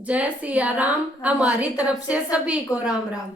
जय सिया राम। हमारी तरफ से सभी को राम राम।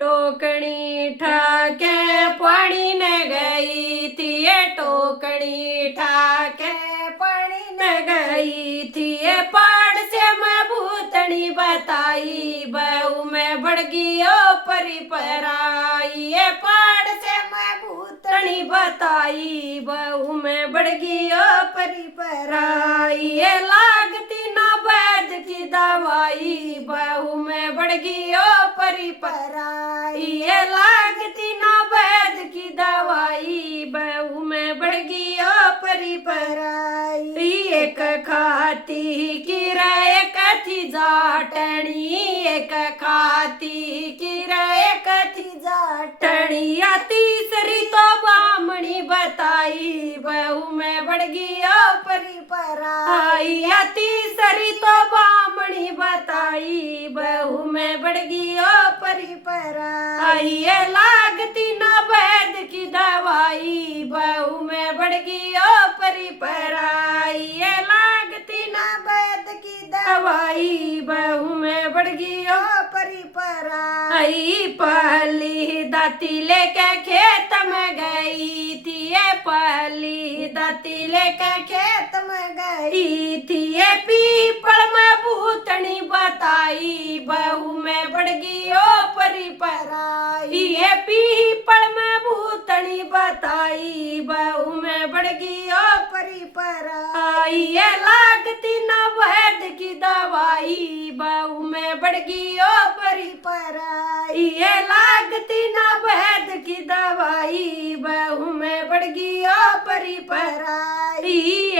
टोकनी ठाके पानी न गई थी, ये टोकनी ठाके पानी न गई थी, ये पहाड़ से मैं भूतनी बताई, बहू में बढ़ गई ओ परी पराई, ये पहाड़ से मैं भूतनी बताई, बहू में बढ़ गई ओ परी पराई, ये लागती ना वैद्य की दवाई, बहू में बढ़ गई ओ परी पराई, ये लागती ना वैद्य की दवाई, बहू में बढ़ गई ओ परी पराई, एक खाती की रे कथी जाटनी, एक खाती की रे कथी जाटनी, या तीसरी तो बामणी बताई, बहू में बढ़ गई ओ परी पराई, या तीसरी तो बामणी बताई, बहू में बढ़ गई ओ परी पराई, ये लागती ना वैद्य की दवाई, बहू में बढ़ गई ओ परी पराई, ये लागती ना वैद्य की दवाई, बहू में बढ़ गई ओ परी पराई, पहली दाती लेके खेत में गई थी, ये पहली दाती लेके खेत में गई थी, ये पीपल में भूतनी बताई, बहू में बढ़ गई ओ परी पराई, ये पीपल में भूतनी बताई, बहू में बढ़ गई ओ परी पराई, ये लागती ना वैद्य की दवाई, बहू में बढ़ गई ओ परी पराई, ये लागती ना वैद्य की दवाई, बहू में बढ़ गई ओ परी पराई,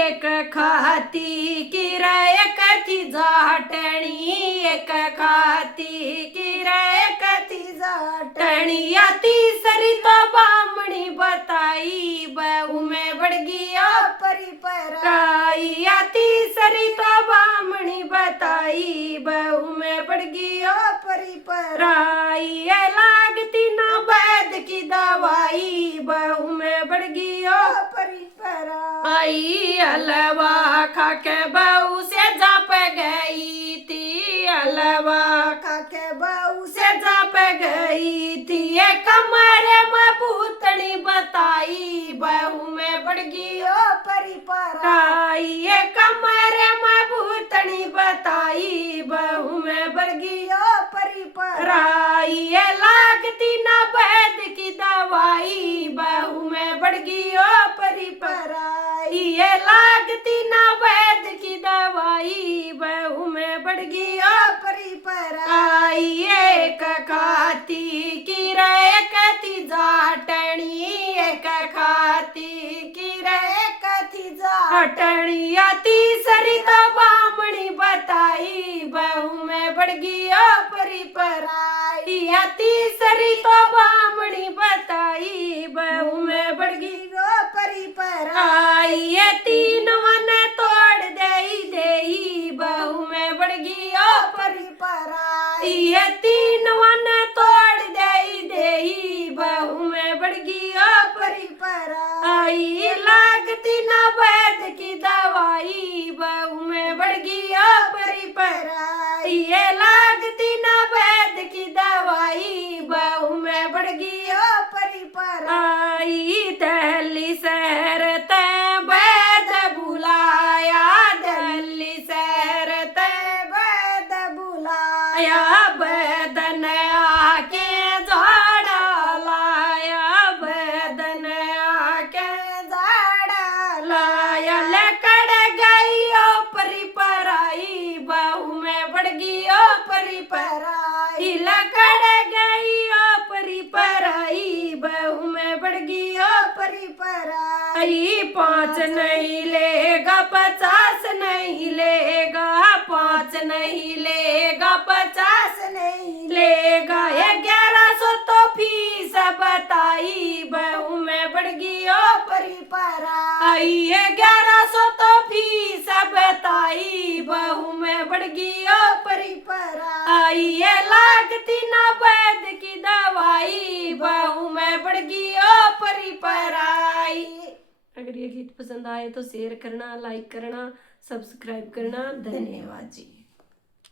एक खाती की रे कथी जाटनी, एक खाती की रे कथी जाटनी, या तीसरी तो बामणी बताई, बहू में बढ़ गई ओ परी पराई, या तीसरी तो बामणी बताई, बहू में बढ़ गई ओ परी पराई, ये लागती ना वैद्य की दवाई, बहू में बढ़ गई ओ परी पराई, हलवा खाके बहू से जाप गई थी, हलवा खाके बहू से जाप गई थी, ये कमरे में भूतनी बताई, बहू में बढ़ गई ओ परी पराई, ये कमरे में भूतनी बताई, बहू में बढ़ गई ओ परी पराई, ये लागती ना वैद्य की दवाई, बहू में बढ़ गई ओ परी पराई, ये लागती ना वैद्य की दवाई, बहू में बढ़ गई ओ परी पराई, एक खाती की रे कथी जाटनी, एक खाती की रे कथी जाटनी, या तीसरी तो बामणी बताई, बहू में बढ़ गई ओ परी पराई, या तीसरी तो बामणी बताई, बहू में बढ़ गई ओ परी पराई, ये तीन मन तोड़ देई, बहू में बढ़ गई ओ परी पराई, ये तीन मन तोड़ देई, बहू में बढ़ गई ओ परी पराई, लागती ना वैद्य की दवाई, बहू में बढ़ गई ओ परी पराई, ये लागती ना वैद्य की दवाई, बहू में बढ़ गई ओ परी पराई, दिल्ली शहर ते वैद्य बुलाया, दिल्ली शहर ते वैद्य बुलाया, वैद्य ने आके झाड़ा लाया, वैद्य ने आके झाड़ा लाया, लकड़ गई ओ परी पराई, बहू में बढ़ गई ओ परी पराई, लकड़ गई ओ परी पराई, बहू में बढ़ गई ओ परी पराई, 5 नहीं लेगा 50 नहीं लेगा, 5 नहीं लेगा 50 नहीं लेगा, 1100 तो फीस बताई, बहू में बढ़ गई ओ परी पराई, 1100 तो फीस बताई, बहू में बढ़ गई ओ परी पराई, ये लागती ना वैद्य की दवाई, बहू में बढ़ गई ओ परी पराई। अगर ये गीत पसंद आए तो शेयर करना, लाइक करना, सब्सक्राइब करना। धन्यवाद जी।